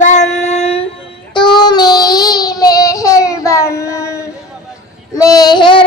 मेहरबान तुम ही मेहरबान मेहर